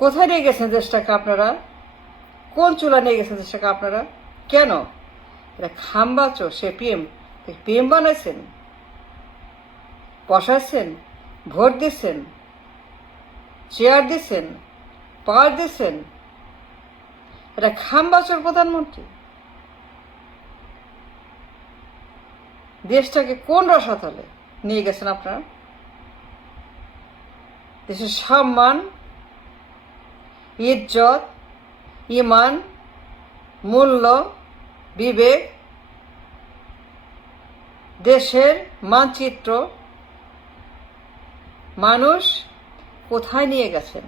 কোথায় নিয়ে গেছেন দেশটাকে আপনারা? কোন চুলা নিয়ে গেছেন দেশটাকে আপনারা? কেন? এটা খাম্বাচো সে পিএম বানাইছেন, বসাইছেন, ভোট দিচ্ছেন, চেয়ার দিচ্ছেন, পাওয়ার দিচ্ছেন। এটা খাম্বাচোর প্রধানমন্ত্রী। দেশটাকে কোন রসাতলে নিয়ে গেছেন আপনারা? দেশের সম্মান, ইজ্জত, ইমান, মূল্য, বিবেক, দেশের মানচিত্র, মানুষ কোথায় নিয়ে গেছেন?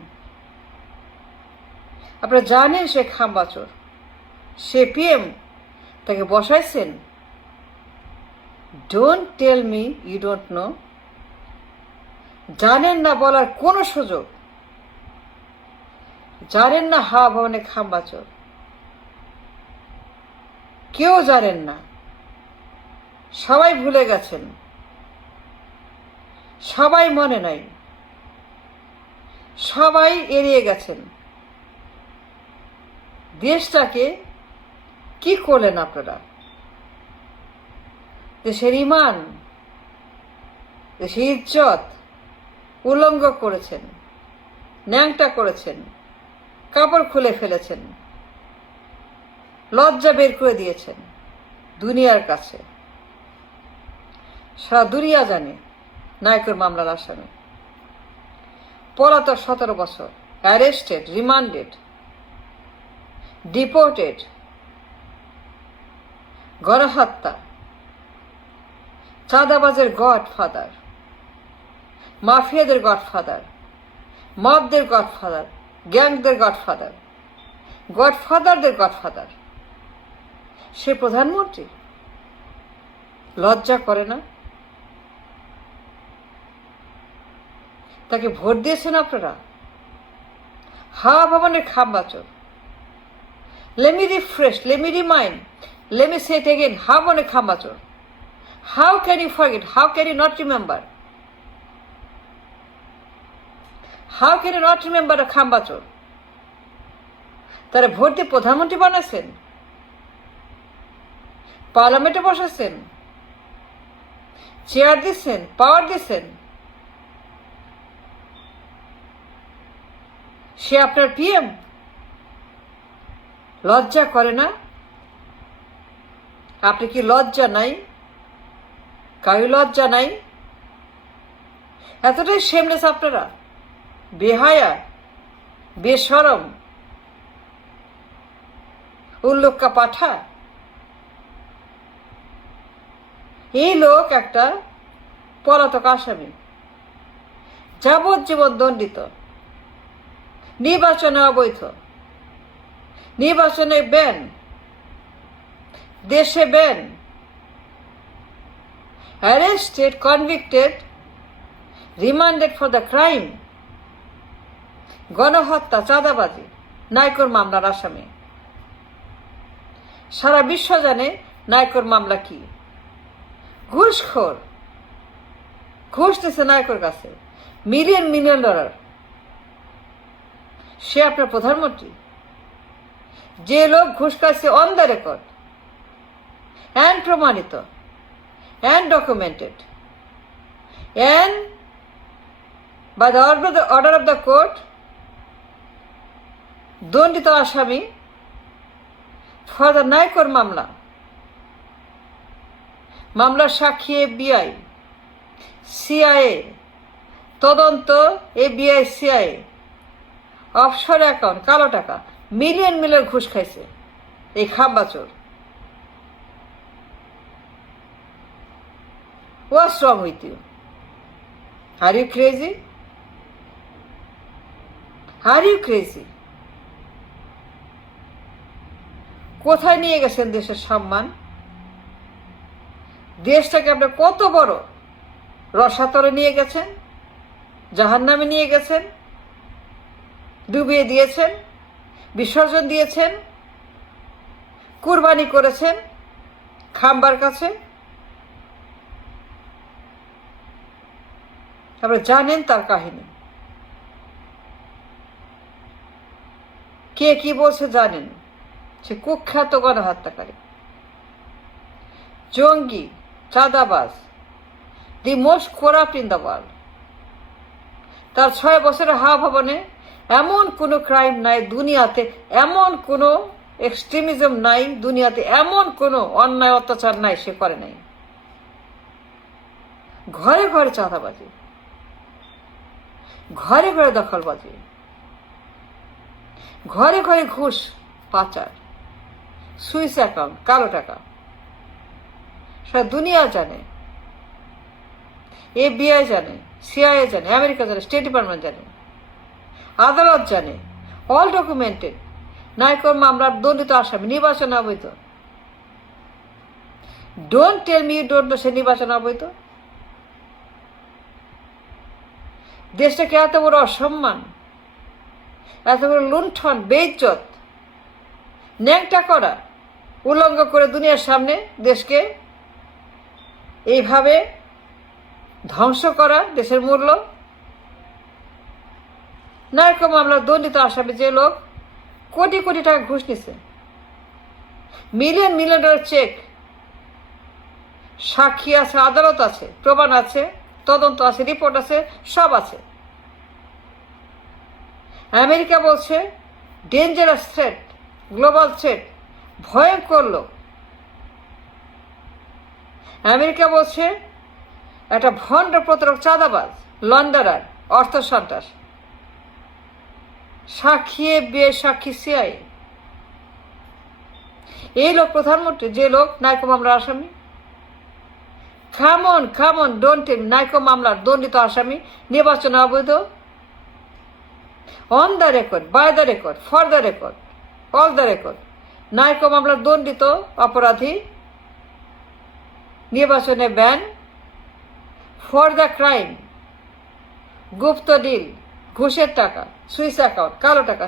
আপনারা জানেন সে খাম্বাচোর, সে পিএম, তাকে বসাইছেন। Don't tell me you don't know. জানেন না বলার কোনো সুযোগ, জানেন না হাওয়া ভবনে খাম্বাচোর, কেউ জানেন না, সবাই ভুলে গেছেন, সবাই মনে নাই, সবাই এড়িয়ে গেছেন। দেশটাকে কি করলেন আপনারা? দেশের ইমান, দেশের ইজ্জত উলঙ্গ করেছেন, ন্যাংটা করেছেন, কাপড় খুলে ফেলেছেন, লজ্জা বের করে দিয়েছেন দুনিয়ার কাছে। সারা দুনিয়া জানে নায়কের মামলার আসামি, পলাতক 17 বছর, অ্যারেস্টেড, রিমান্ডেড, ডিপোর্টেড, গণহত্যা, চাঁদাবাজের গডফাদার, মাফিয়াদের গডফাদার, মবদের গডফাদার, গ্যাংদের গডফাদার, গডফাদারদের গডফাদার। সে প্রধানমন্ত্রী, লজ্জা করে না? তাকে ভোট দিয়েছেন আপনারা। হাওয়া ভবনের খাম্বাচোর। Let me refresh, let me remind, let me say it again. Hawa ভবনের খাম্বাচোর। How can you forget? How can you not remember? How can you not remember a খাম্বাচোর? তারা ভোট দিয়ে প্রধানমন্ত্রী বানাচ্ছেন, পার্লামেন্টে বসাচ্ছেন, চেয়ার দিচ্ছেন, পাওয়ার দিচ্ছেন। সে আপনার পিএম। লজ্জা করে না? আপনি কি লজ্জা নাই? কারো লজ্জা নাই? এতটাই শেমলেস আপনারা, বেহায়া, বেশরম, উল্লুক্কা পাঠা। এই লোক একটা পলাতক আসামি, যাবজ্জীবন দণ্ডিত, নির্বাচনে অবৈধ, নির্বাচনে ব্যান, দেশে ban, arrested, convicted, remanded for the crime, গণহত্যা, চাঁদাবাজি, নায়কর মামলার আসামি। সারা বিশ্ব জানে নায়কর মামলা কি। ঘুষখোর, ঘুষ দিচ্ছে নায়কর কাছে মিলিয়ন মিলিয়ন ডলার। সে আপনার প্রধানমন্ত্রী। যে লোক ঘুষ খাচ্ছে অন দ্য রেকর্ড অ্যান্ড প্রমাণিত and documented and by the order of the court দণ্ডিত আসামি ফর দ্য নায়কর মামলা। মামলার সাক্ষী FBI, CIA, তদন্ত FBI, CIA, অফশোর অ্যাকাউন্ট, কালো টাকা, মিলিয়ন মিলিয়ন ঘুষ খাইছে এই খাম্বাচোর। What's wrong with you? Are you crazy? Are you crazy? কোথায় নিয়ে গেছেন দেশের সম্মান? দেশটাকে আপনার কত বড় রসাতলে নিয়ে গেছেন, জাহান্নামে নিয়ে গেছেন, ডুবিয়ে দিয়েছেন, বিসর্জন দিয়েছেন, কুরবানি করেছেন খাম্বার কাছে। আপনারা জানেন তার কাহিনী। কে কি বলছে জানেন? সে কুখ্যাত গণহত্যাকারী, জঙ্গি, চাঁদাবাজ, the most corrupt in the world. তার 6 বছরের হাওয়া ভবনে এমন কোনো ক্রাইম নাই দুনিয়াতে, এমন কোনো এক্সট্রিমিজম নাই দুনিয়াতে, এমন কোনো অন্যায় অত্যাচার নাই সে করে নাই। ঘরে ঘরে চাঁদাবাজি, ঘরে ঘরে দখলবাজি, ঘরে ঘরে ঘুষ পাচার, সুইস অ্যাকাউন্ট, কালো টাকা, সারা দুনিয়া জানে। FBI জানে, CIA জানে, আমেরিকা জানে, স্টেট ডিপার্টমেন্ট জানে, আদালত জানে, অল ডকুমেন্টেড। নাইকোর মামলার দণ্ডিত আসামি, নির্বাচন অবৈধ। Don't tell me you don't know সে নির্বাচন অবৈধ। দেশটাকে এত বড় অসম্মান, এত বড় লুণ্ঠন, বেইজ্জত, ন্যাংটা করা, উলঙ্গ করে দুনিয়ার সামনে দেশকে এইভাবে ধ্বংস করা, দেশের মূল্য। নাইকো মামলার দণ্ডিত আসামি যে লোক কোটি কোটি টাকা ঘুষ নিছে, মিলিয়ন মিলিয়ন ডলার চেক, সাক্ষী আছে, আদালত আছে, প্রমাণ আছে, তদন্ত আছে, রিপোর্ট আছে, সব আছে। আমেরিকা বলছে ডেঞ্জারাস থ্রেট, গ্লোবাল থ্রেট, ভয়ঙ্কর লোক। আমেরিকা বলছে একটা ভণ্ড প্রতারক, চাঁদাবাজ, লন্ডারার, অর্থ সন্ত্রাস। সাক্ষী FBI, সাক্ষী CIA। এই লোক প্রধানমন্ত্রী, যে লোক নাইকো মামলার আসামি। Come on come on, don't tell me Niko মামলার দণ্ডিত আসামি, নির্বাচন অবৈধ, on the record, by the record, for the record, all the record. Niko মামলার দণ্ডিত অপরাধী, নির্বাচনে ব্যান, ফর দ্য ক্রাইম, গুপ্ত ডিল, ঘুষের টাকা, সুইস অ্যাকাউন্ট, কালো টাকা,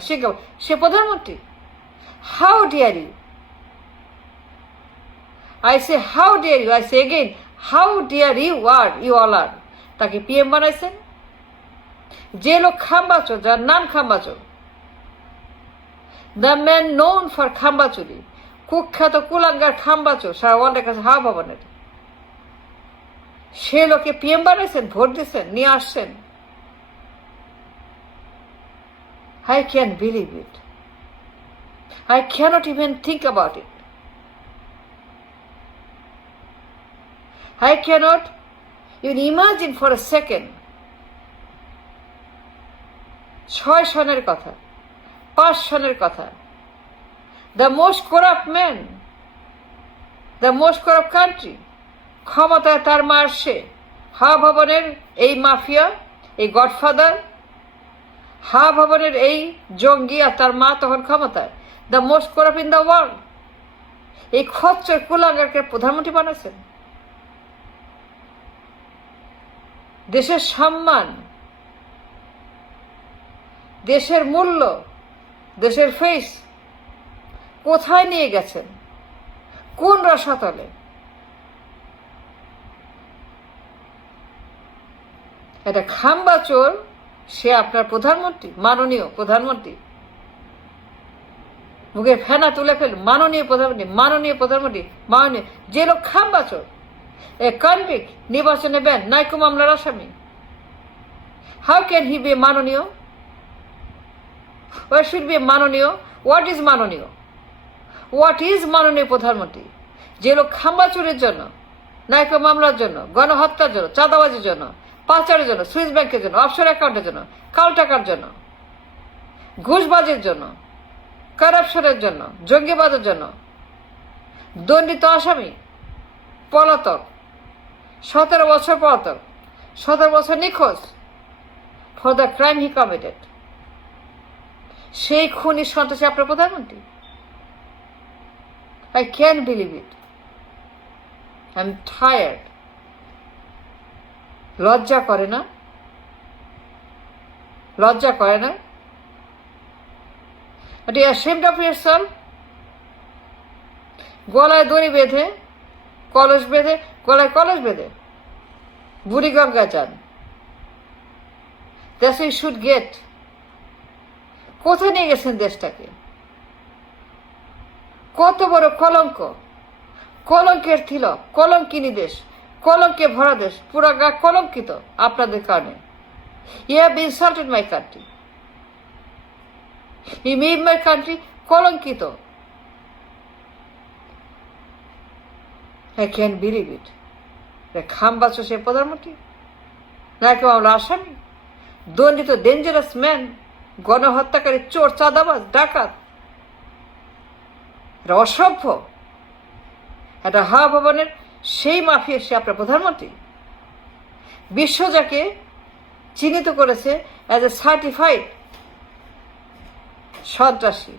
সে প্রধানমন্ত্রী। How dare you, I say how dare you, I say again how dare you are, you all are. তাকে PM বানাইছেন। যে লোক খাম্বাচোর, যার নাম খাম্বাচোর, দ্য ম্যান নোন ফর খাম্বাচুরি, কুখ্যাত কুলাঙ্গার খাম্বাচোর, সারা ওয়ার্ল্ডের কাছে হাওয়া ভবনের, সে লোকে PM বানাইছেন, ভোট দিচ্ছেন, নিয়ে আসছেন। I can't believe it. I cannot even think about it. I cannot even imagine for a second 6 সনের কথা, 5 সনের কথা। The most corrupt man, the most corrupt country, ক্ষমতায় তার মার সে, হাওয়া ভবনের এই মাফিয়া, এই গডফাদার, হাওয়া ভবনের এই জঙ্গি, আর তার মা তখন ক্ষমতায়। The most corrupt in the world, এই খচ্চর কুলাঙ্গারকে প্রধানমন্ত্রী বানাচ্ছেন। দেশের সম্মান, দেশের মূল্য, দেশের ফেস কোথায় নিয়ে গেছেন? কোন রসাতলে? এটা খাম্বাচোর, সে আপনার প্রধানমন্ত্রী, মাননীয় প্রধানমন্ত্রী। মুখে ফেনা তুলে ফেল, মাননীয় প্রধানমন্ত্রী, মাননীয় প্রধানমন্ত্রী, মাননীয়। যে লোক খাম্বাচোর, এ কনভিক্ট, নির্বাচনে ব্যান, নাইকো মামলার আসামি। হাউ ক্যান হি বি মাননীয়? Why should be মাননীয়? What is মাননীয়? What is মাননীয় প্রধানমন্ত্রী? যে লোক খাম্বাচুরের জন্য, নাইকো মামলার জন্য, গণহত্যার জন্য, চাঁদাবাজির জন্য, পাচারের জন্য, সুইস ব্যাংকের জন্য, অফশোর অ্যাকাউন্টের জন্য, কালো টাকার জন্য, ঘুষবাজের জন্য, কারাপশনের জন্য, জঙ্গিবাদের জন্য দণ্ডিত আসামি, পলাতক, 17 বছর পলাতক, 17 বছর নিখোঁজ, for the crime he committed. সেই খুনি সন্ত্রাসী আপনার প্রধানমন্ত্রী। I can't believe it. I'm tired. লজ্জা করে না? লজ্জা করে না? Are you ashamed of yourself? গলায় দড়ি বেঁধে, কলস বেঁধে, গলায় কলস বেঁধে বুড়িগঙ্গা যান। That's what you should get. কোথায় নিয়ে গেছেন দেশটাকে? কত বড় কলঙ্ক, কলঙ্কের তিলক, কলঙ্কিনী দেশ, কলঙ্কে ভরা দেশ, পুরা গা কলঙ্কিত আপনাদের কারণে। You have insulted my country, you made my country কলঙ্কিত। I can't believe it. খাম্বাচো সে প্রধানমন্ত্রী না কেউ আমরা আসামি, দণ্ডিত ডেঞ্জারাস ম্যান, গণহত্যাকারী, চোর, চাঁদাবাজ, ডাকাত, এটা অসভ্য। একটা হাওয়া ভবনের সেই মাফিয়া সে আপনার প্রধানমন্ত্রী। বিশ্ব যাকে চিহ্নিত করেছে অ্যাজ এ সার্টিফাইড সন্ত্রাসী।